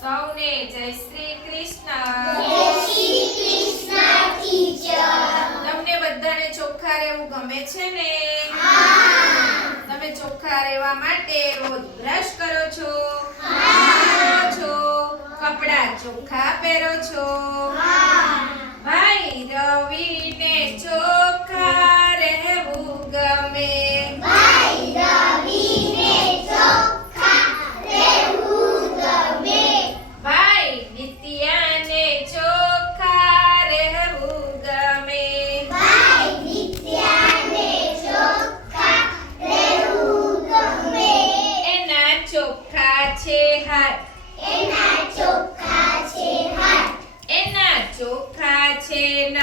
સૌને જય શ્રી કૃષ્ણ. જય શ્રી કૃષ્ણ ટીચર. તમને બધાને ચોખ્ખા રહેવું ગમે છે ને? તમે ચોખ્ખા રહેવા માટે રોજ બ્રશ કરો છો કરો છો કપડાં ચોખ્ખા પહેરો છો. ભાઈ રવિને છો ten.